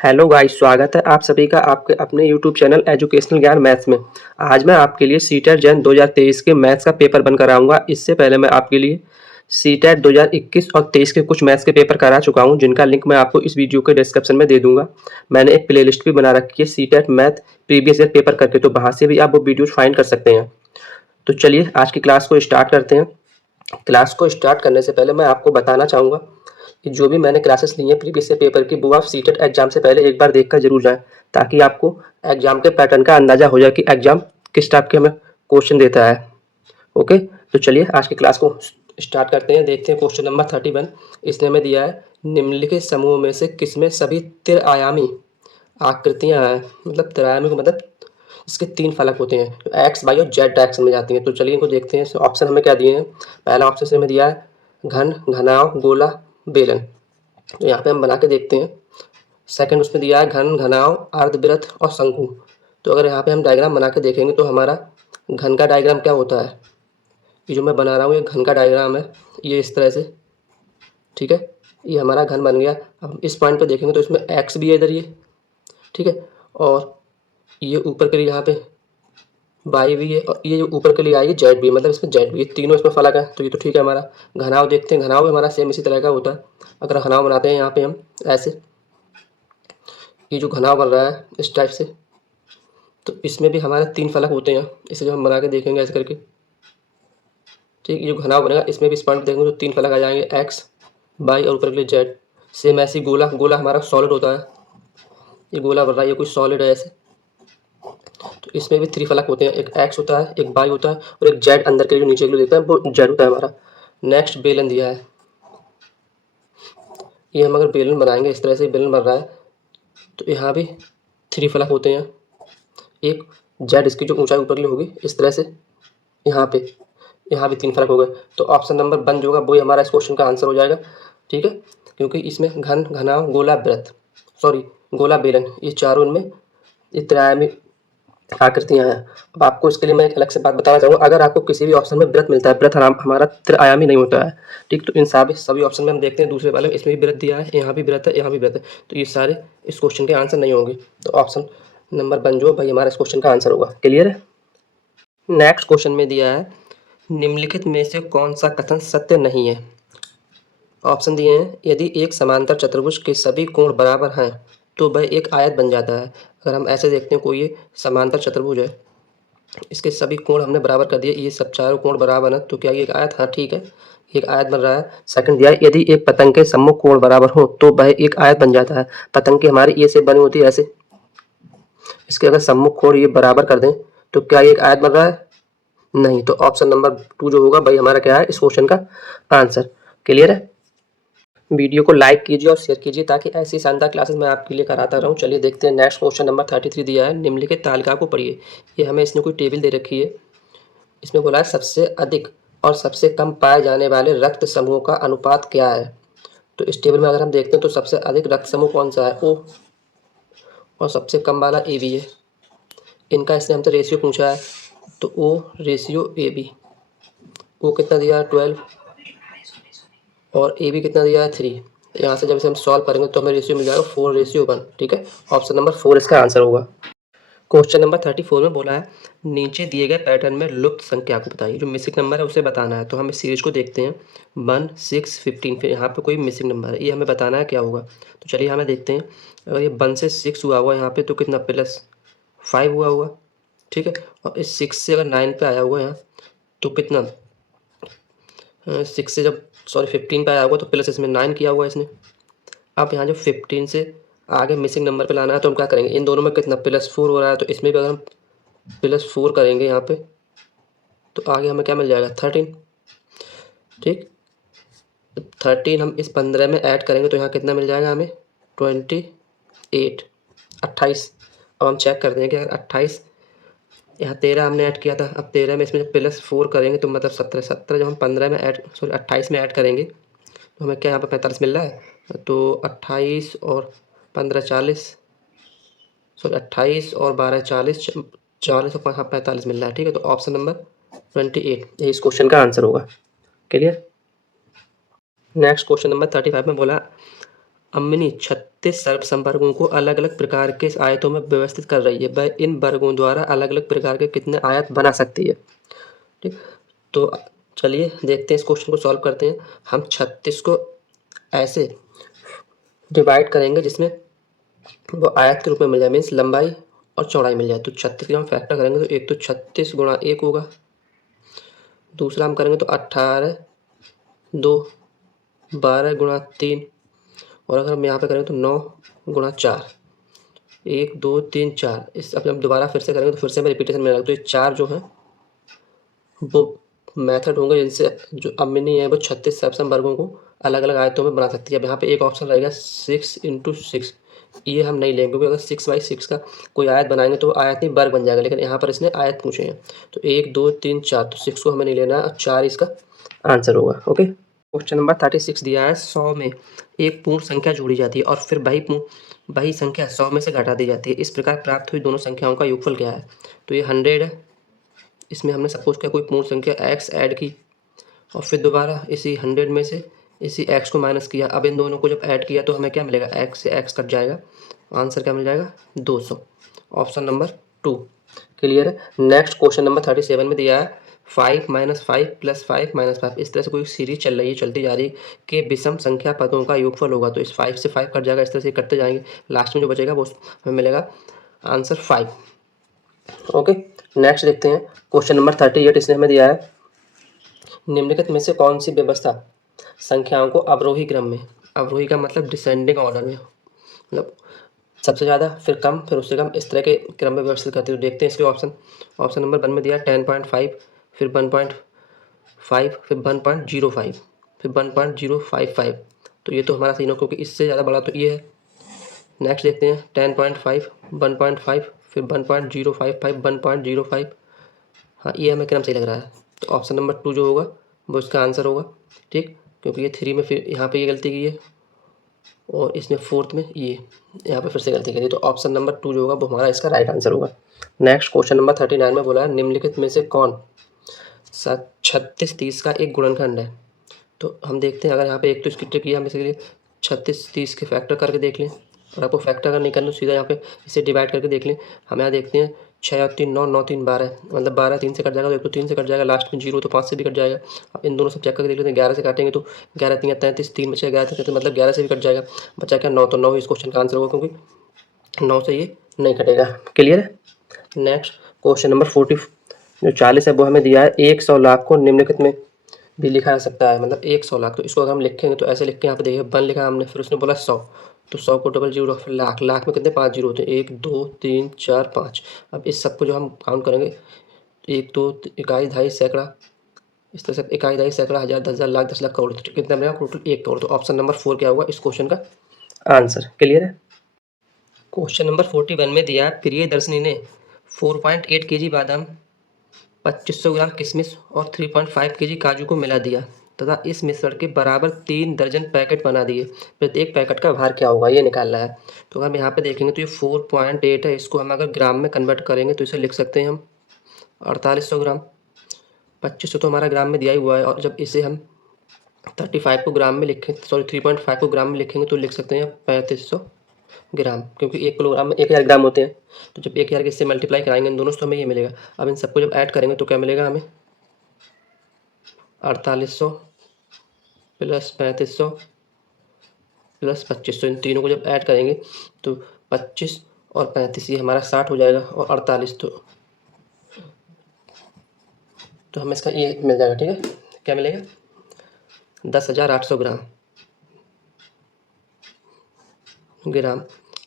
Hello guys, स्वागत है आप सभी का आपके अपने यूट्यूब चैनल एजुकेशनल ज्ञान मैथ्स में। आज मैं आपके लिए सीटेट जैन 2023 के मैथ्स का पेपर बनकर आऊँगा। इससे पहले मैं आपके लिए सीटेट 2021 और 23 के कुछ मैथ्स के पेपर करा चुका हूँ, जिनका लिंक मैं आपको इस वीडियो के डिस्क्रिप्शन में दे दूँगा। मैंने एक प्लेलिस्ट भी बना रखी है CTET math previous year paper करके, तो वहाँ से भी आप वो वीडियोज़ फाइंड कर सकते हैं। तो चलिए आज की क्लास को स्टार्ट करते हैं। क्लास को स्टार्ट करने से पहले मैं आपको बताना चाहूँगा कि जो भी मैंने क्लासेस ली हैं प्रीवियस ईयर पेपर की, वो आप सीटेट एग्जाम से पहले एक बार देखकर जरूर जाएं, ताकि आपको एग्जाम के पैटर्न का अंदाजा हो जाए कि एग्जाम किस टाइप के हमें क्वेश्चन देता है। ओके, तो चलिए आज की क्लास को स्टार्ट करते हैं। देखते हैं क्वेश्चन नंबर 31। इसने हमें दिया है निम्नलिखित समूह में से किसमें सभी त्रिआयामी आकृतियां हैं। मतलब त्रिआयामी को मतलब इसके तीन फलक होते हैं जो एक्स वाई और जेड डायरेक्शन में जाती हैं। तो चलिए इनको देखते हैं। ऑप्शन हमें क्या दिए हैं। पहला ऑप्शन से हमें दिया है घन, घनाव, गोला, बेलन। तो यहाँ पे हम बना के देखते हैं। सेकंड उसमें दिया है घन, घनाव, अर्धवृत्त और शंकु। तो अगर यहाँ पे हम डायग्राम बना के देखेंगे तो हमारा घन का डायग्राम क्या होता है। ये जो मैं बना रहा हूँ ये घन का डायग्राम है, ये इस तरह से, ठीक है। ये हमारा घन बन गया। अब इस पॉइंट पे देखेंगे तो इसमें एक्स भी है इधर, ये ठीक है। और ये ऊपर के लिए यहाँ पे वाई भी है, और ये जो ऊपर के लिए आई है जेड भी है, मतलब इसमें जेड भी है। तीनों इसमें फलक है, तो ये तो ठीक है। हमारा घनाव देखते हैं। घनाव भी हमारा सेम इसी तरह का होता है। अगर घनाव बनाते हैं यहाँ पे हम ऐसे, ये जो घनाव बन रहा है इस टाइप से, तो इसमें भी हमारे तीन फलक होते हैं। इसे जो हम बना के देखेंगे ऐसे करके, ठीक। ये जो घनाव बनेगा इसमें भी इस पॉइंट देखेंगे तो तीन फलक आ जाएंगे, एक्स, वाई और ऊपर के लिए जेड। सेम ऐसे गोला, गोला हमारा सॉलिड होता है। ये गोला बन रहा है, ये कोई सॉलिड है ऐसे, तो इसमें भी थ्री फलक होते हैं। एक एक्स होता है, एक वाई होता है और एक जेड अंदर के जो नीचे के लिए देखते हैं वो जेड होता है हमारा। नेक्स्ट बेलन दिया है। ये हम अगर बेलन बनाएंगे इस तरह से बेलन बन रहा है, तो यहाँ भी थ्री फलक होते हैं। एक जेड, इसकी जो ऊंचाई ऊपर के लिए होगी इस तरह से, यहाँ पे यहाँ भी तीन फलक हो गए। तो ऑप्शन नंबर 1 जो होगा वही हमारा इस क्वेश्चन का आंसर हो जाएगा, ठीक है। क्योंकि इसमें घन, घनाव, गोला, वृत्त, सॉरी गोला, बेलन, ये चारों इनमें ये त्रिआयामी आकृतियां हैं। अब आपको इसके लिए मैं एक अलग से बात बताना चाहूँगा। अगर आपको किसी भी ऑप्शन में वृत्त मिलता है, वृत्त हमारा त्रिआयामी नहीं होता है, ठीक। तो इन सभी ऑप्शन में हम देखते हैं। दूसरे वाले में इसमें भी वृत्त दिया है, यहाँ भी वृत्त है, यहाँ भी वृत्त है, तो ये सारे इस क्वेश्चन के आंसर नहीं होंगे। तो ऑप्शन नंबर 1 जो भाई हमारा इस क्वेश्चन का आंसर होगा। क्लियर है। नेक्स्ट क्वेश्चन में दिया है निम्नलिखित में से कौन सा कथन सत्य नहीं है। ऑप्शन दिए हैं यदि एक समांतर चतुर्भुज के सभी कोण बराबर हैं तो वह एक आयत बन जाता है। अगर हम ऐसे देखते हैं, कोई ये समांतर चतुर्भुज है, इसके सभी कोण हमने बराबर कर दिए, ये सब चारों कोण बराबर हैं, तो क्या ये एक आयत। हाँ ठीक है, एक आयत बन रहा है। सेकंड दिया है यदि एक पतंग के सम्मुख कोण बराबर हो तो वह एक आयत बन जाता है। पतंग की हमारी ये से बनी होती है ऐसे, इसके अगर सम्मुख कोण ये बराबर कर दें तो क्या ये एक आयत बन रहा है। नहीं, तो ऑप्शन नंबर 2 जो होगा भाई हमारा क्या है इस क्वेश्चन का आंसर। क्लियर है। वीडियो को लाइक कीजिए और शेयर कीजिए ताकि ऐसी शानदार क्लासेस मैं आपके लिए कराता रहूं। चलिए देखते हैं। नेक्स्ट क्वेश्चन नंबर 33 दिया है निम्नलिखित तालिका को पढ़िए। ये हमें इसने कोई टेबल दे रखी है। इसमें बोला है सबसे अधिक और सबसे कम पाए जाने वाले रक्त समूह का अनुपात क्या है। तो इस टेबल में अगर हम देखते हैं तो सबसे अधिक रक्त समूह कौन सा है, ओ, और सबसे कम वाला ए बी है। इनका इसने हमसे रेशियो पूछा है, तो ओ रेशियो ए बी, ओ कितना दिया है 12 और ए बी कितना दिया है 3। यहाँ से जब इसे हम सॉल्व करेंगे तो हमें रेशियो मिल जाएगा 4:1, ठीक है। ऑप्शन नंबर 4 इसका आंसर होगा। क्वेश्चन नंबर 34 में बोला है नीचे दिए गए पैटर्न में लुप्त संख्या को बताइए। जो मिसिंग नंबर है उसे बताना है। तो हम इस सीरीज को देखते हैं 1, 6, 15, फिर यहाँ पे कोई मिसिंग नंबर है, ये हमें बताना है क्या होगा। तो चलिए हमें देखते हैं। अगर ये 1 से 6 हुआ हुआ यहाँ पे तो कितना +5 हुआ हुआ, ठीक है। और इस 6 से अगर 9 पे आया हुआ यहाँ तो कितना 6 से जब 15 पे आया होगा तो प्लस इसमें 9 किया हुआ है इसने। अब यहाँ जो 15 से आगे मिसिंग नंबर पे लाना है तो हम क्या करेंगे, इन दोनों में कितना +4 हो रहा है, तो इसमें भी अगर हम +4 करेंगे यहाँ पे तो आगे हमें क्या मिल जाएगा 13, ठीक। 13 हम इस 15 में ऐड करेंगे तो यहाँ कितना मिल जाएगा हमें 28, 28। अब हम चेक करते हैं कि अगर 28, यहाँ 13 हमने ऐड किया था, अब 13 में इसमें जब +4 करेंगे तो मतलब 17 जब हम 15 में ऐड 28 में ऐड करेंगे तो हमें क्या यहाँ पे 45 मिल रहा है। तो 28 और 15 40, 28 और 12 40, 40 और 45 मिल रहा है, ठीक है। तो ऑप्शन नंबर 28 ये इस क्वेश्चन का आंसर होगा। क्लियर। नेक्स्ट क्वेश्चन नंबर 35 में बोला अम्मिनी 36 संपर्कों को अलग अलग प्रकार के आयतों में व्यवस्थित कर रही है। वह इन वर्गों द्वारा अलग अलग प्रकार के कितने आयत बना सकती है। ठीक, तो चलिए देखते हैं इस क्वेश्चन को सॉल्व करते हैं। हम 36 को ऐसे डिवाइड करेंगे जिसमें वो आयत के रूप में मिल जाए, मीन्स लंबाई और चौड़ाई मिल जाए। तो 36 के हम फैक्टर करेंगे तो एक तो 36 गुणा 1 होगा, दूसरा हम करेंगे तो 18 2 12 गुणा 3, और अगर हम यहाँ पे करेंगे तो 9 गुणा 4 1 2 3 4। इस अब हम दोबारा फिर से करेंगे तो फिर से हमें रिपीटेशन मिलेगा। तो ये 4 जो है वो मेथड होंगे जिनसे जो अम्मिनी है वो 36 सबसम वर्गों को अलग अलग आयतों में बना सकती है। अब यहाँ पे एक ऑप्शन रहेगा 6 × 6, ये हम नहीं लेंगे क्योंकि अगर 6/6 का कोई आयत बनाएंगे तो आयत नहीं वर्ग बन जाएगा, लेकिन यहाँ पर इसने आयत पूछे हैं। तो 1 2 3 4, तो 6 को हमें नहीं लेना और 4 इसका आंसर होगा। ओके, क्वेश्चन नंबर 36 दिया है 100 में एक पूर्ण संख्या जोड़ी जाती है और फिर वही संख्या 100 में से घटा दी जाती है। इस प्रकार प्राप्त हुई दोनों संख्याओं का योगफल क्या है। तो ये 100 है, इसमें हमने सपोज किया कोई पूर्ण संख्या x ऐड की और फिर दोबारा इसी 100 में से इसी x को माइनस किया। अब इन दोनों को जब ऐड किया तो हमें क्या मिलेगा, x से x कट जाएगा, आंसर क्या मिल जाएगा 200। ऑप्शन नंबर 2 क्लियर है। नेक्स्ट क्वेश्चन नंबर 37 में दिया है 5 - 5 + 5 - 5। इस तरह से कोई सीरीज चल रही है, चलती जा रही है कि विषम संख्या पदों का योगफल होगा। तो इस 5 से 5 कट जाएगा, इस तरह से करते जाएंगे, लास्ट में जो बचेगा वो हमें मिलेगा आंसर 5। ओके, नेक्स्ट देखते हैं क्वेश्चन नंबर 38। इसने हमें दिया है निम्नलिखित में से कौन सी व्यवस्था संख्याओं को अवरोही क्रम में, अवरोही का मतलब डिसेंडिंग ऑर्डर में, मतलब सबसे ज़्यादा फिर कम फिर उससे कम, इस तरह के क्रम में व्यवस्थित करती है। तो देखते हैं इसके ऑप्शन। ऑप्शन नंबर 1 में दिया 10.5, फिर 1.5, फिर 1.05, फिर 1.055। तो ये तो हमारा सही ना, क्योंकि इससे ज़्यादा बड़ा तो ये है। नेक्स्ट देखते हैं 10.5, 1.5, फिर 1.055, 1.05। हाँ, ये हमें क्रम सही लग रहा है। तो ऑप्शन नंबर 2 जो होगा वो इसका आंसर होगा। ठीक, क्योंकि ये 3 में फिर यहाँ पे ये गलती की है और इसमें 4th में ये यहाँ पे फिर से गलती करी। तो ऑप्शन नंबर 2 जो होगा वो हमारा इसका राइट आंसर होगा। नेक्स्ट क्वेश्चन नंबर 39 में बोला है निम्नलिखित में से कौन सा 36 30 का एक गुणनखंड है। तो हम देखते हैं, अगर यहाँ पे एक तो इसकी ट्रिक किया हम इसके 36 30 के फैक्टर करके देख लें, और आपको फैक्टर अगर नहीं करना तो सीधा यहाँ पे इसे डिवाइड करके देख लें। हम यहाँ देखते हैं 6 और 3 9, 9 3 12, मतलब 12 3 से कट जाएगा तो एक तो 3 से कट जाएगा, लास्ट में 0 तो 5 से भी कट जाएगा। अब इन दोनों सब चेक करके देख लेते हैं, 11 से काटेंगे तो 11 3 33, 3 बचे 11 से, मतलब 11 से भी कट जाएगा, बचा क्या 9। तो 9 इस क्वेश्चन का आंसर होगा क्योंकि 9 से ये नहीं कटेगा। क्लियर है। नेक्स्ट क्वेश्चन नंबर 40 जो 40 है वो हमें दिया है 100 लाख को निम्नलिखित में भी लिखा जा सकता है, मतलब 100 लाख। तो इसको अगर हम लिखेंगे तो ऐसे लिख के यहाँ पे देखिए 1 लिखा हमने, फिर उसने बोला 100, तो 100 को डबल जीरो, फिर लाख, लाख में कितने 5 जीरो होते हैं, 1 2 3 4 5। अब इस सबको जो हम काउंट करेंगे 1 2 इकाई दहाई सैकड़ा, इस तरह से इकाई दहाई सैकड़ा, हज़ार 10,000 लाख 10 लाख करोड़, तो कितना बनेगा टोटल 1 करोड़। तो ऑप्शन नंबर 4 क्या होगा इस क्वेश्चन का आंसर। क्लियर है। क्वेश्चन नंबर 41 में दिया है प्रियदर्शनी ने 4.8 kg बादाम, 2500 ग्राम किशमिश और 3.5 kg काजू को मिला दिया तथा इस मिश्रण के बराबर 3 दर्जन पैकेट बना दिए। प्रत्येक पैकेट का भार क्या होगा ये निकालना है। तो हम यहाँ पे देखेंगे तो ये 4.8 है, इसको हम अगर ग्राम में कन्वर्ट करेंगे तो इसे लिख सकते हैं हम 4800 ग्राम। 2500 तो हमारा ग्राम में दिया ही हुआ है, और जब इसे हम 35 को ग्राम में लिखें, सॉरी 3.5 को ग्राम में लिखेंगे तो लिख सकते हैं 3500 ग्राम, क्योंकि 1 किलोग्राम में 1000 ग्राम होते हैं। तो जब 1000 के इससे मल्टीप्लाई कराएंगे इन दोनों से तो हमें ये मिलेगा। अब इन सबको जब ऐड करेंगे तो क्या मिलेगा हमें 4800 प्लस 3500 प्लस 2500, इन तीनों को जब ऐड करेंगे तो 25 और 35 ये हमारा 60 हो जाएगा, और 48 तो हमें इसका ये मिल जाएगा। ठीक है, क्या मिलेगा 10,800 ग्राम।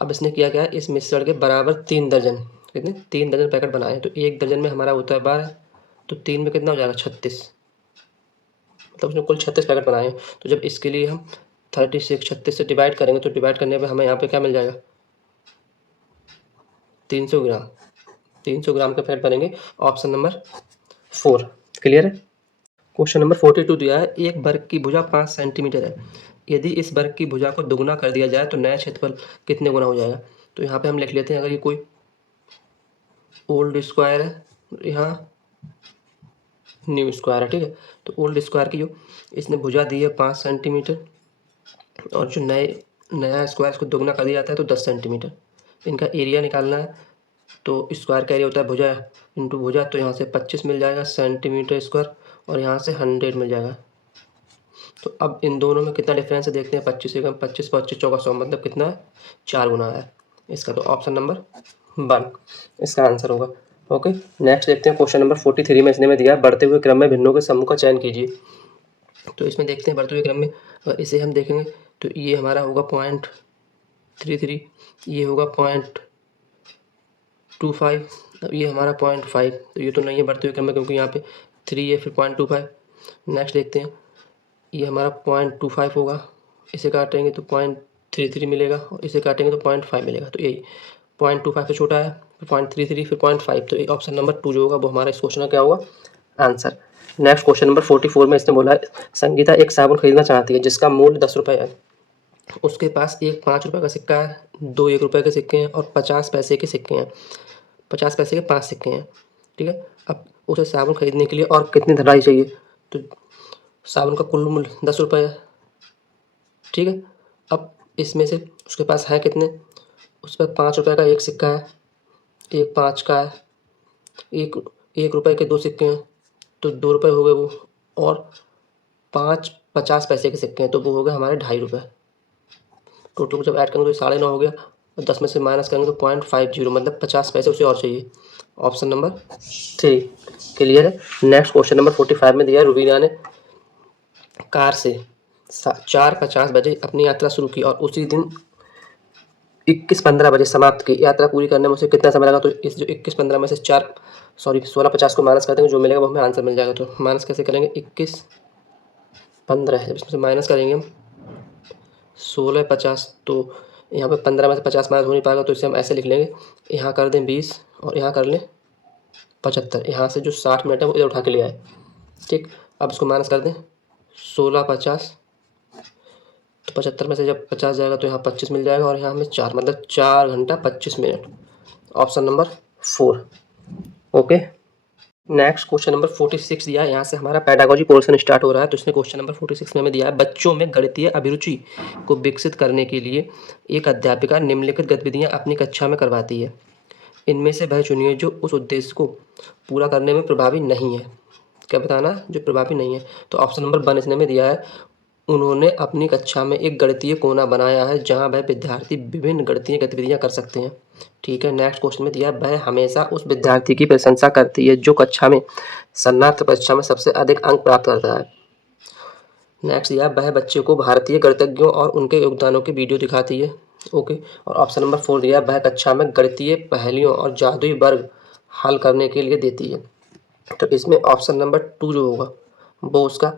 अब इसने किया क्या है, इस मिश्रण के बराबर 3 दर्जन, कितने 3 दर्जन पैकेट बनाए। तो 1 दर्जन में हमारा होता है 12, तो 3 में कितना हो जाएगा 36, मतलब उसने कुल 36 पैकेट बनाए हैं। तो जब इसके लिए हम 36 से डिवाइड करेंगे तो डिवाइड करने पे हमें यहाँ पे क्या मिल जाएगा 300 ग्राम, 300 ग्राम के पैकेट बनेंगे। ऑप्शन नंबर 4 क्लियर है। क्वेश्चन नंबर 42 दिया है एक वर्ग की भुजा 5 सेंटीमीटर है, यदि इस वर्ग की भुजा को दुगुना कर दिया जाए तो नया क्षेत्रफल कितने गुना हो जाएगा। तो यहाँ पे हम लिख लेते हैं, अगर ये कोई ओल्ड स्क्वायर है, यहाँ न्यू स्क्वायर है, ठीक है। तो ओल्ड स्क्वायर की जो इसने भुजा दी है 5 सेंटीमीटर, और जो नए नया स्क्वायर इसको दुगना कर दिया जाता है तो 10 सेंटीमीटर। इनका एरिया निकालना है तो स्क्वायर का एरिया होता है भुजा इंटू भुजा, तो यहाँ से 25 मिल जाएगा सेंटीमीटर स्क्वायर और यहाँ से 100 मिल जाएगा। तो अब इन दोनों में कितना डिफरेंस है देखते हैं। 25 एकम 25, 25 चौका 100, मतलब कितना है 4 गुना है इसका। तो ऑप्शन नंबर 1 इसका आंसर होगा। ओके, नेक्स्ट देखते हैं क्वेश्चन नंबर 43 में इसने में दिया बढ़ते हुए क्रम में भिन्नों के समूह का चयन कीजिए। तो इसमें देखते हैं बढ़ते हुए क्रम में, अगर इसे हम देखेंगे तो ये हमारा होगा 0.33, ये होगा 0.25, ये हमारा 0.5, तो ये तो नहीं है बढ़ते हुए क्रम में क्योंकि यहाँ पे 3 है फिर 0.25। नेक्स्ट देखते हैं, ये हमारा 0.25 होगा, इसे काटेंगे तो 0.33 मिलेगा और इसे काटेंगे तो 0.5 मिलेगा। तो यही 0.25 से छोटा है, फिर 0.33 फिर 0.5, तो ऑप्शन नंबर 2 जो होगा वो हमारा इस क्वेश्चन का क्या होगा आंसर। नेक्स्ट क्वेश्चन नंबर 44 में इसने बोला है संगीता एक साबुन खरीदना चाहती है जिसका मूल्य 10 रुपये है। उसके पास एक 5 रुपये का सिक्का है, 2 1 रुपये के सिक्के हैं और 50 पैसे के सिक्के हैं। 50 पैसे के 5 सिक्के हैं, ठीक है। अब उसे साबुन खरीदने के लिए और कितनी धनराशि चाहिए, तो साबुन का कुल मूल्य 10 रुपये है, ठीक है। अब इसमें से उसके पास है कितने, उस पर 5 रुपये का एक सिक्का है, एक 5 का है, एक 1 रुपये के 2 सिक्के हैं तो 2 रुपये हो गए वो, और 5 50 पैसे के सिक्के हैं तो वो हो गए हमारे 2.5 रुपये। टोटल को जब ऐड करेंगे तो 9.5 हो गया और 10 में से माइनस करेंगे तो 0.50, मतलब 50 पैसे उसे और चाहिए। ऑप्शन नंबर 3 क्लियर है। नेक्स्ट क्वेश्चन नंबर 45 में दिया है रुबीना ने कार से 4:50 बजे अपनी यात्रा शुरू की और उसी दिन 21:15 बजे समाप्त की। यात्रा पूरी करने में उसे कितना समय लगा, तो इस जो 21:15 में से 16:50 को माइनस कर देंगे, जो मिलेगा वो हमें आंसर मिल जाएगा। तो माइनस कैसे करेंगे, 21:15 है, इसमें से माइनस करेंगे हम 16:50, तो यहाँ पे 15 में से 50 माइनस हो नहीं पाएगा, तो इसे हम ऐसे लिख लेंगे, यहाँ कर दें 20 और यहाँ कर लें 75, यहाँ से जो 60 मिनट है वो इधर उठा के ले आए, ठीक। अब इसको माइनस कर दें 16:50, तो 75 में से जब 50 जाएगा तो यहाँ 25 मिल जाएगा और यहाँ हमें 4, मतलब 4 घंटा 25 minute. Option number 4 okay. Next question number 46 दिया है, यहाँ से हमारा पेडागोजी पोर्शन स्टार्ट हो रहा है। तो इसने क्वेश्चन नंबर 46 में हमें दिया है बच्चों में गणितीय अभिरुचि को विकसित करने के लिए एक अध्यापिका निम्नलिखित गतिविधियाँ अपनी कक्षा में करवाती है। इनमें से वह चुनिए जो उस उद्देश्य को पूरा करने में प्रभावी नहीं है। क्या बताना, जो प्रभावी नहीं है। तो ऑप्शन नंबर 1 इसने में दिया है उन्होंने अपनी कक्षा में एक गणितीय कोना बनाया है जहां वह विद्यार्थी विभिन्न गणितीय गतिविधियां कर सकते हैं, ठीक है। नेक्स्ट क्वेश्चन में दिया है वह हमेशा उस विद्यार्थी की प्रशंसा करती है जो कक्षा में शरणार्थ परीक्षा में सबसे अधिक अंक प्राप्त करता है। नेक्स्ट दिया है वह बच्चे को भारतीय गणितज्ञों और उनके योगदानों की वीडियो दिखाती है, ओके। और ऑप्शन नंबर 4 दिया है वह कक्षा में गणितीय पहेलियों और जादुई वर्ग हल करने के लिए देती है। तो इसमें ऑप्शन नंबर 2 जो होगा वो उसका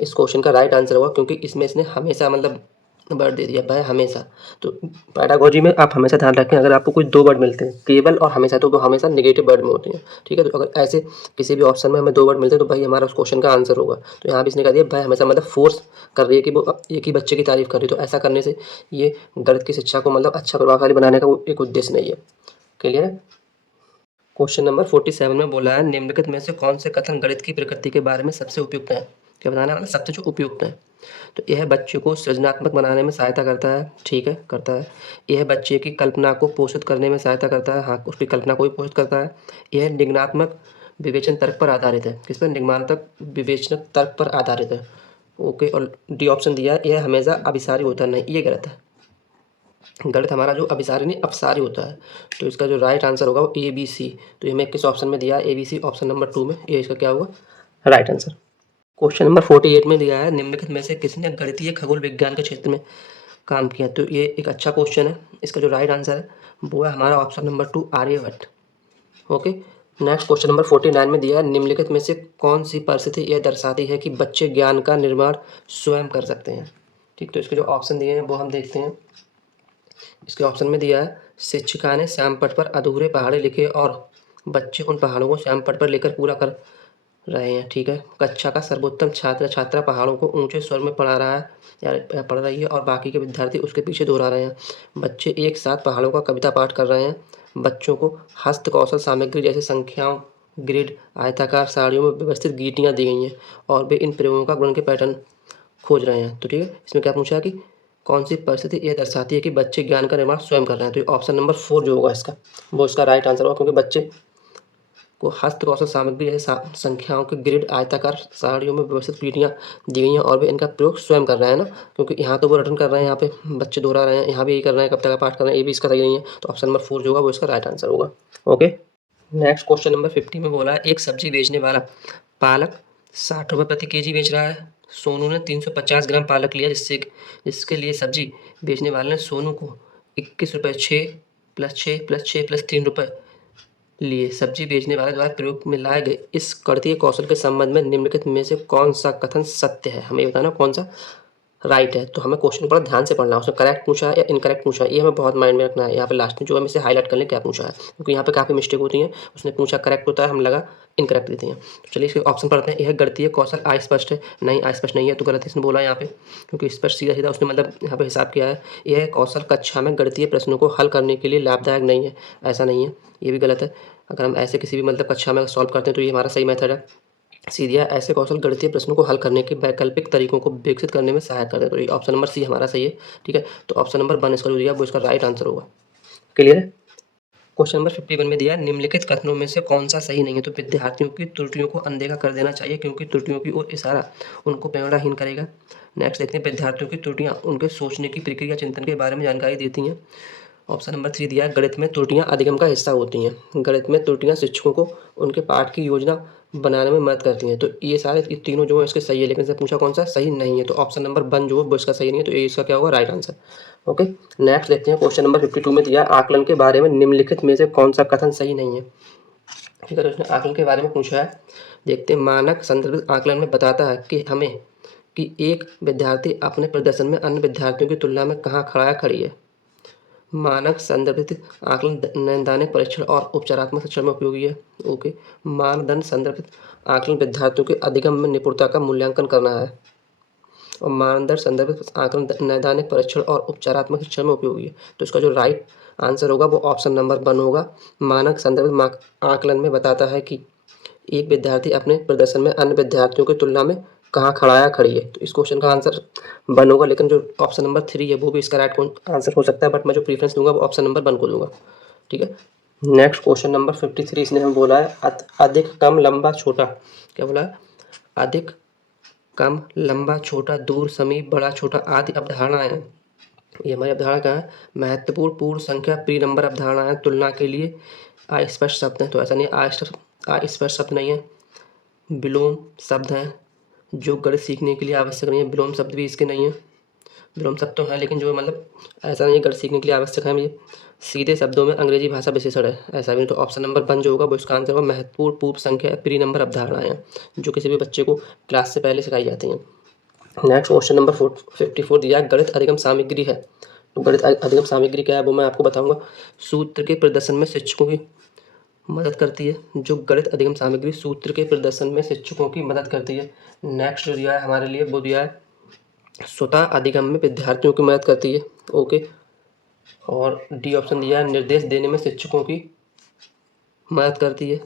इस क्वेश्चन का राइट आंसर होगा, क्योंकि इसमें इसने हमेशा मतलब वर्ड दे दिया वह हमेशा। तो पेडागोजी में आप हमेशा ध्यान रखें, अगर आपको कोई 2 वर्ड मिलते हैं केवल और हमेशा, तो वो हमेशा नेगेटिव वर्ड में होते हैं, ठीक है। तो अगर ऐसे किसी भी ऑप्शन में हमें 2 वर्ड मिलते हैं तो भाई हमारा उस क्वेश्चन का आंसर होगा। तो यहाँ भी इसने कह दिया वह हमेशा, मतलब फोर्स कर रही है कि वो एक ही बच्चे की तारीफ कर रही है। तो ऐसा करने से ये गणित की शिक्षा को मतलब अच्छा प्रभावशाली बनाने का वो एक उद्देश्य नहीं है, क्लियर है। क्वेश्चन नंबर 47 में बोला है निम्नलिखित में से कौन से कथन गणित की प्रकृति के बारे में सबसे उपयुक्त है। क्या बताना है, मतलब सबसे जो उपयुक्त है। तो यह बच्चे को सृजनात्मक बनाने में सहायता करता है, ठीक है, करता है। यह बच्चे की कल्पना को पोषित करने में सहायता करता है, हाँ, उसकी कल्पना को भी पोषित करता है। यह निगमात्मक विवेचन तर्क पर आधारित है, किस पर, निगमात्मक विवेचन तर्क पर आधारित है, ओके। और डी ऑप्शन दिया है यह हमेशा अभिसारी होता है, नहीं, ये गलत है। गणित हमारा जो अभिसारी नहीं अपसारी होता है। तो इसका जो राइट आंसर होगा वो ABC। तो ये हमें किस ऑप्शन में दिया है, ABC ऑप्शन नंबर 2 में, ये इसका क्या होगा राइट आंसर। क्वेश्चन नंबर 48 में दिया है निम्नलिखित में से किसने गणितीय खगोल विज्ञान के क्षेत्र में काम किया। तो ये एक अच्छा क्वेश्चन है, इसका जो राइट आंसर है वो है हमारा option number 2 Aryabhata, okay. Next question number 49 में दिया है निम्नलिखित में से कौन सी परिस्थिति यह दर्शाती है कि बच्चे ज्ञान का निर्माण स्वयं कर सकते हैं, ठीक। तो इसके जो ऑप्शन दिए हैं वो हम देखते हैं। इसके ऑप्शन में दिया है शिक्षिका ने श्याम पट पर अधूरे पहाड़े लिखे और बच्चे उन पहाड़ों को श्याम पट पर लेकर पूरा कर रहे हैं, ठीक है। कक्षा का सर्वोत्तम छात्र छात्रा पहाड़ों को ऊंचे स्वर में पढ़ा रहा है या पढ़ रही है और बाकी के विद्यार्थी उसके पीछे दोहरा रहे हैं। बच्चे एक साथ पहाड़ों का कविता पाठ कर रहे हैं। बच्चों को हस्त कौशल सामग्री जैसे संख्याओं, ग्रिड, आयताकार साड़ियों में व्यवस्थित गीटियाँ दी गई हैं और वे इन प्रयोगों का गुण के पैटर्न खोज रहे हैं। तो ठीक है, इसमें क्या पूछा कि कौन सी परिस्थिति ये दर्शाती है कि बच्चे ज्ञान का निर्माण स्वयं कर रहे हैं? तो ये ऑप्शन नंबर 4 जो होगा इसका, वो इसका राइट आंसर होगा, क्योंकि बच्चे को हस्तकौशल सामग्री जैसे संख्याओं के ग्रिड, आयताकार सारणियों में व्यवस्थित पीढ़ियाँ दी गई हैं और वे इनका प्रयोग स्वयं कर रहे हैं ना, क्योंकि यहाँ तो वो रिटर्न कर रहे हैं, यहाँ पे बच्चे दोहरा रहे हैं, यहाँ भी यही कर रहे हैं, कविता का पाठ कर रहे हैं, ये भी इसका सही नहीं है। तो ऑप्शन नंबर 4 जो होगा वो इसका राइट आंसर होगा। ओके, नेक्स्ट क्वेश्चन नंबर 50 में बोला है, एक सब्जी बेचने वाला पालक 60 रुपये प्रति केजी बेच रहा है। सोनू ने 350 ग्राम पालक लिया, जिसके लिए सब्जी बेचने वाले ने सोनू को 21 रुपये 6 प्लस 6 प्लस 6 प्लस 3 रुपये लिए। सब्जी बेचने वाले द्वारा प्रयोग में लाए गए इस गणितीय कौशल के संबंध में निम्नलिखित में से कौन सा कथन सत्य है? हमें बताना कौन सा राइट है। तो हमें क्वेश्चन को ध्यान से पढ़ना है, उसने करेक्ट पूछा है या इनकरेक्ट पूछा है, ये हमें बहुत माइंड में रखना है। यहाँ पे लास्ट में जो है इसे हाईलाइट कर लें क्या पूछा है, क्योंकि यहाँ पे काफ़ी मिस्टेक होती है। उसने पूछा करेक्ट होता है, हम लगा इनकरेक्ट देते हैं। तो चलिए इसके ऑप्शन पढ़ते हैं। यह गणितीय कौशल अस्पष्ट है, नहीं अस्पष्ट नहीं है, तो गलत इसने बोला यहाँ पे, क्योंकि स्पष्ट सीधा सीधा उसने मतलब यहाँ पे हिसाब किया है। यह कौशल कक्षा में गणितीय प्रश्नों को हल करने के लिए लाभदायक नहीं है, ऐसा नहीं है, ये भी गलत है। अगर हम ऐसे किसी भी मतलब कक्षा में सॉल्व करते हैं तो ये हमारा सही मेथड है। सीधा ऐसे कौशल गणितीय प्रश्नों को हल करने के वैकल्पिक तरीकों को विकसित करने में सहायक करते हैं। तो ये ऑप्शन नंबर सी हमारा सही है, ठीक है। तो ऑप्शन नंबर 1 इसका जो दिया वो इसका राइट आंसर होगा। क्लियर है। क्वेश्चन नंबर 51 में दिया है, निम्नलिखित कथनों में से कौन सा सही नहीं है? तो विद्यार्थियों की त्रुटियों को अनदेखा कर देना चाहिए, क्योंकि त्रुटियों की ओर इशारा उनको प्रेरणाहीन करेगा। नेक्स्ट देखते हैं, विद्यार्थियों की त्रुटियां उनके सोचने की प्रक्रिया चिंतन के बारे में जानकारी देती हैं। ऑप्शन नंबर 3 दिया है, गणित में त्रुटियां अधिगम का हिस्सा होती हैं। गणित में त्रुटियां शिक्षकों को उनके पाठ की योजना बनाने में मदद करती हैं। तो ये सारे तीनों जो है इसके सही है, लेकिन इससे पूछा कौन सा सही नहीं है। तो ऑप्शन नंबर 1 जो है वो इसका सही नहीं है, तो ये इसका क्या होगा राइट आंसर। ओके, नेक्स्ट देखते हैं, क्वेश्चन नंबर 52 में दिया आकलन के बारे में निम्नलिखित में से कौन सा कथन सही नहीं है? ठीक है, तो उसने आकलन के बारे में पूछा है। देखते हैं, मानक संदर्भित आकलन में बताता है कि एक विद्यार्थी अपने प्रदर्शन में अन्य विद्यार्थियों की तुलना में कहाँ खड़ा या खड़ी है। मानक संदर्भित आकलन नैदानिक परीक्षण और उपचारात्मक शिक्षण में उपयोगी है। ओके, मानदंड संदर्भित आकलन विद्यार्थियों के अधिगम में निपुणता का मूल्यांकन करना है, और मानदंड संदर्भित आकलन नैदानिक परीक्षण और उपचारात्मक शिक्षण में उपयोगी है। तो इसका जो राइट आंसर होगा वो ऑप्शन नंबर 1 होगा। मानक संदर्भित आकलन में बताता है कि एक विद्यार्थी अपने प्रदर्शन में अन्य विद्यार्थियों की तुलना में कहाँ खड़ा या खड़ी है। तो इस क्वेश्चन का आंसर 1 होगा, लेकिन जो ऑप्शन नंबर 3 है वो भी इसका राइट आंसर हो सकता है, बट मैं जो प्रीफरेंस दूंगा वो ऑप्शन नंबर 1 को दूंगा, ठीक है। नेक्स्ट क्वेश्चन नंबर 53 इसने हमें बोला है, अधिक कम लंबा छोटा, क्या बोला है? अधिक कम लंबा छोटा, दूर समीप बड़ा छोटा आदि अवधारणाएं हैं। ये हमारी अवधारणा क्या है? महत्वपूर्ण पूर्ण संख्या प्री नंबर अवधारणाएं तुलना के लिए अस्पष्ट शब्द हैं। तो ऐसा नहीं है, अस्पष्ट शब्द नहीं है, विलोम शब्द हैं जो गणित सीखने के लिए आवश्यक नहीं है। विलोम शब्द भी इसके नहीं है, विलोम शब्द तो है लेकिन जो मतलब ऐसा नहीं है गणित सीखने के लिए आवश्यक है। ये सीधे शब्दों में अंग्रेजी भाषा विशेषण है, ऐसा भी नहीं। तो ऑप्शन नंबर 1 जो होगा वो इसका आंसर होगा। महत्वपूर्ण पूर्व संख्या प्री नंबर अवधारणाएं हैं जो किसी भी बच्चे को क्लास से पहले सिखाई जाती हैं। नेक्स्ट क्वेश्चन नंबर 54 दिया है, गणित अधिगम सामग्री है। तो गणित अधिगम सामग्री क्या है वो मैं आपको बताऊंगा। सूत्र के प्रदर्शन में शिक्षकों की मदद करती है। जो गणित अधिगम सामग्री सूत्र के प्रदर्शन में शिक्षकों की मदद करती है। नेक्स्ट जो दिया है हमारे लिए वो दिया है, स्वतः अधिगम में विद्यार्थियों की मदद करती है। ओके, और डी ऑप्शन दिया है, निर्देश देने में शिक्षकों की मदद करती है।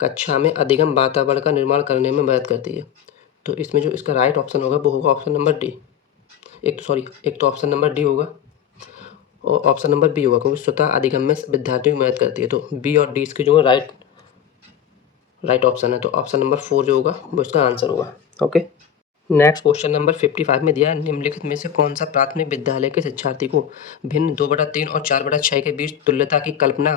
कक्षा में अधिगम वातावरण का निर्माण करने में मदद करती है। तो इसमें जो इसका राइट ऑप्शन होगा वो होगा ऑप्शन नंबर डी। एक तो ऑप्शन नंबर डी होगा और ऑप्शन नंबर बी होगा, क्योंकि स्वतः अधिगम में विद्यार्थियों की मदद करती है। तो बी और डी इसके जो है राइट ऑप्शन है। तो ऑप्शन नंबर 4 जो होगा वो इसका आंसर होगा। ओके, नेक्स्ट क्वेश्चन नंबर 55 में दिया है, निम्नलिखित में से कौन सा प्राथमिक विद्यालय के शिक्षार्थी को भिन्न 2/3 और 4/6 के बीच तुल्यता की कल्पना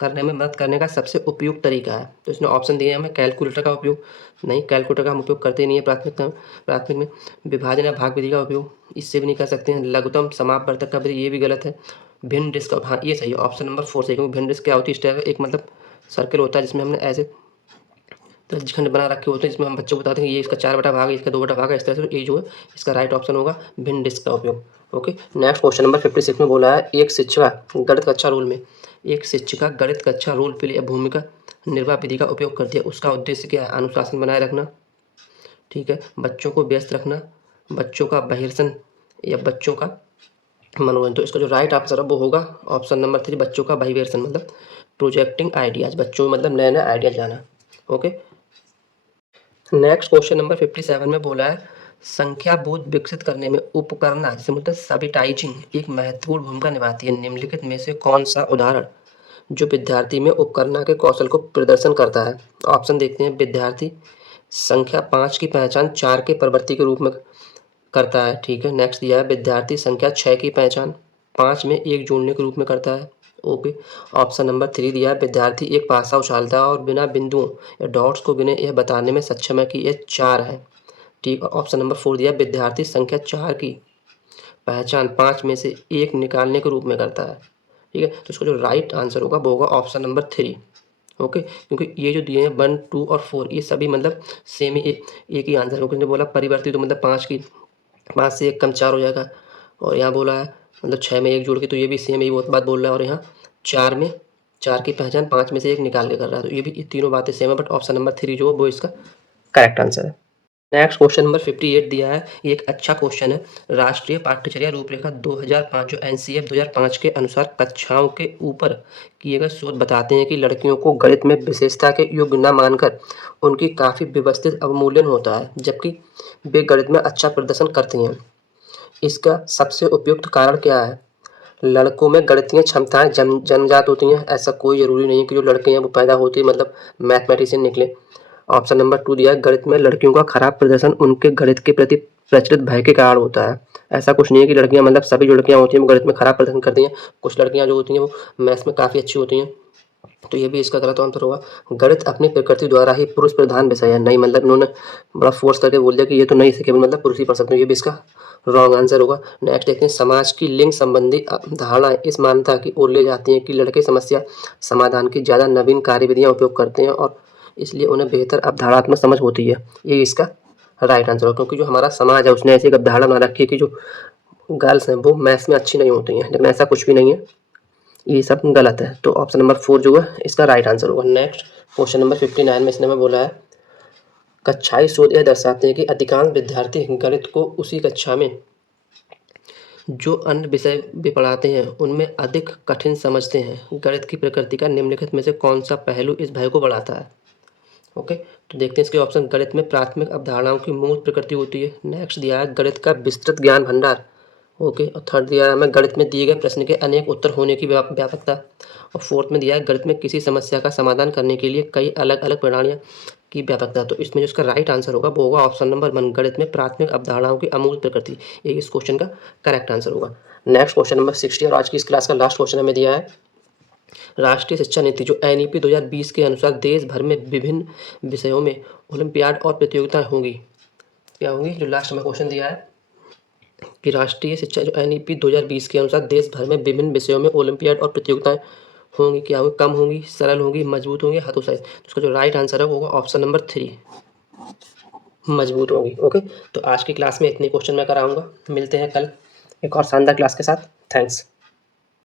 करने में मदद करने का सबसे उपयुक्त तरीका है? तो इसने ऑप्शन दिए हैं हमें, कैलकुलेटर का उपयोग नहीं, कैलकुलेटर का हम उपयोग करते नहीं है प्राथमिक में। विभाजन या भाग विधि का उपयोग, इससे भी नहीं कर सकते हैं। लघुत्तम समापवर्तक का विधि, ये भी गलत है। भिन्न डिस्क, हाँ ये सही है, ऑप्शन नंबर 4 सही, क्योंकि भिन्न डिस्क क्या होती है? एक मतलब सर्कल होता है जिसमें हमने ऐसे खंड बना रखे होते हैं, जिसमें हम बच्चों को बताते हैं कि ये इसका 4 भाग है, इसका 2 भाग है, इस तरह से ये जो है इसका राइट ऑप्शन होगा भिन्न डिस्क का उपयोग। ओके, नेक्स्ट क्वेश्चन नंबर 56 में बोला है, एक शिक्षिका गणित कक्षा रोल प्ले या भूमिका निर्वाह विधि का उपयोग करती है। उसका उद्देश्य क्या है? अनुशासन बनाए रखना, ठीक है, बच्चों को व्यस्त रखना, बच्चों का बहिर्सन या बच्चों का मनोरंजन। तो इसका जो राइट आंसर है वो होगा ऑप्शन नंबर 3, बच्चों का बहिर्सन, मतलब प्रोजेक्टिंग आइडियाज, बच्चों में मतलब नए नए आइडियाज लाना। ओके, नेक्स्ट क्वेश्चन नंबर 57 में बोला है, संख्या बोध विकसित करने में उपकरणा जैसे मतलब सैबिटाइजिंग एक महत्वपूर्ण भूमिका निभाती है। निम्नलिखित में से कौन सा उदाहरण जो विद्यार्थी में उपकरणा के कौशल को प्रदर्शन करता है? ऑप्शन देखते हैं। विद्यार्थी संख्या 5 की पहचान 4 के परिवर्ती के रूप में करता है, ठीक है। नेक्स्ट दिया है विद्यार्थी संख्या 6 की पहचान 5 में 1 जोड़ने के रूप में करता है, ओके। ऑप्शन नंबर 3 दिया है विद्यार्थी एक पासा उछालता है और बिना बिंदुओं या डॉट्स को गिने यह बताने में सक्षम है कि यह 4 है, ठीक। ऑप्शन नंबर 4 दिया विद्यार्थी संख्या 4 की पहचान 5 में से 1 निकालने के रूप में करता है, ठीक है। तो इसका जो राइट आंसर होगा वो होगा ऑप्शन नंबर 3, ओके। क्योंकि ये जो दिए हैं 1, 2 और 4 ये सभी मतलब सेम ही एक ही आंसर है। क्योंकि बोला परिवर्ती तो मतलब 5 से 1 कम 4 हो जाएगा, और यहाँ बोला है मतलब 6 में 1 जोड़ के, तो ये भी सेम यही बात बोल रहा है। और यहाँ 4 की पहचान 5 में से 1 निकाल के कर रहा है, तो ये भी ये तीनों बातें सेम है। बट ऑप्शन नंबर 3 जो है वो इसका करेक्ट आंसर है। नेक्स्ट क्वेश्चन नंबर 58 दिया है, ये एक अच्छा क्वेश्चन है। राष्ट्रीय पाठ्यचर्या रूपरेखा 2005 जो एनसीएफ 2005 के अनुसार कक्षाओं के ऊपर किए गए शोध बताते हैं कि लड़कियों को गणित में विशेषता के योग्य न मानकर उनकी काफ़ी व्यवस्थित अवमूल्यन होता है, जबकि वे गणित में अच्छा प्रदर्शन करती हैं। इसका सबसे उपयुक्त कारण क्या है? लड़कों में गणितीय क्षमताएं जन्मजात होती हैं, ऐसा कोई ज़रूरी नहीं है कि जो लड़के हैं वो पैदा होते ही मतलब मैथमेटिशियन निकले। ऑप्शन नंबर 2 दिया है गणित में लड़कियों का खराब प्रदर्शन उनके गणित के प्रति प्रचलित भय के कारण होता है। ऐसा कुछ नहीं है कि लड़कियां मतलब सभी जो लड़कियां होती हैं वो गणित में खराब प्रदर्शन करती हैं। कुछ लड़कियां जो होती हैं वो मैथ्स में काफ़ी अच्छी होती हैं, तो ये भी इसका गलत आंसर होगा। गणित अपनी प्रकृति द्वारा ही पुरुष प्रधान विषय है, नहीं मतलब इन्होंने बड़ा फोर्स करके बोल दिया कि ये तो नहीं केवल मतलब पुरुष ही पढ़ सकते हैं, ये भी इसका रॉन्ग आंसर होगा। नेक्स्ट देखते हैं समाज की लिंग संबंधी धारणाएं इस मान्यता की ओर ले जाती हैं कि लड़के समस्या समाधान की ज़्यादा नवीन कार्यविधियाँ उपयोग करते हैं और इसलिए उन्हें बेहतर अवधारणात्मक समझ होती है। ये इसका राइट आंसर होगा, क्योंकि जो हमारा समाज है उसने ऐसी एक अवधारणा बना रखी है कि जो गर्ल्स हैं वो मैथ्स में अच्छी नहीं होती हैं, लेकिन ऐसा कुछ भी नहीं है, ये सब गलत है। तो ऑप्शन नंबर 4 जो है इसका राइट आंसर होगा। नेक्स्ट क्वेश्चन नंबर 59 में इसने हमें बोला है कक्षाई शोध यह दर्शाते हैं कि अधिकांश विद्यार्थी गणित को उसी कक्षा में जो अन्य विषय भी पढ़ाते हैं उनमें अधिक कठिन समझते हैं। गणित की प्रकृति का निम्नलिखित में से कौन सा पहलू इस भय को बढ़ाता है? ओके, तो देखते हैं इसके ऑप्शन। गणित में प्राथमिक अवधारणाओं की मूल प्रकृति होती है। नेक्स्ट दिया है गणित का विस्तृत ज्ञान भंडार, ओके। और थर्ड दिया है हमें गणित में दिए गए प्रश्न के अनेक उत्तर होने की व्यापकता। और फोर्थ में दिया है गणित में किसी समस्या का समाधान करने के लिए कई अलग अलग प्रणालियाँ की व्यापकता। तो इसमें जो इसका राइट आंसर होगा वो होगा ऑप्शन नंबर 1, गणित में प्राथमिक अवधारणाओं की अमूल प्रकृति। ये इस क्वेश्चन का करेक्ट आंसर होगा। नेक्स्ट क्वेश्चन नंबर 60 और आज की इस क्लास का लास्ट क्वेश्चन हमें दिया है राष्ट्रीय शिक्षा नीति जो एनईपी 2020 के अनुसार देश भर में विभिन्न विषयों में ओलंपियाड और प्रतियोगिताएं होंगी। क्या होंगी? जो लास्ट में क्वेश्चन दिया है कि राष्ट्रीय शिक्षा जो एनईपी 2020 के अनुसार देश भर में विभिन्न विषयों में ओलंपियाड और प्रतियोगिताएं होंगी। क्या होंगी? कम होंगी, सरल होंगी, मजबूत होंगी, हतोत्साही। तो उसका जो राइट आंसर है वो होगा ऑप्शन नंबर 3, मजबूत होंगी। ओके, तो आज की क्लास में इतने क्वेश्चन मैं कराऊंगा। मिलते हैं कल एक और शानदार क्लास के साथ। थैंक्स।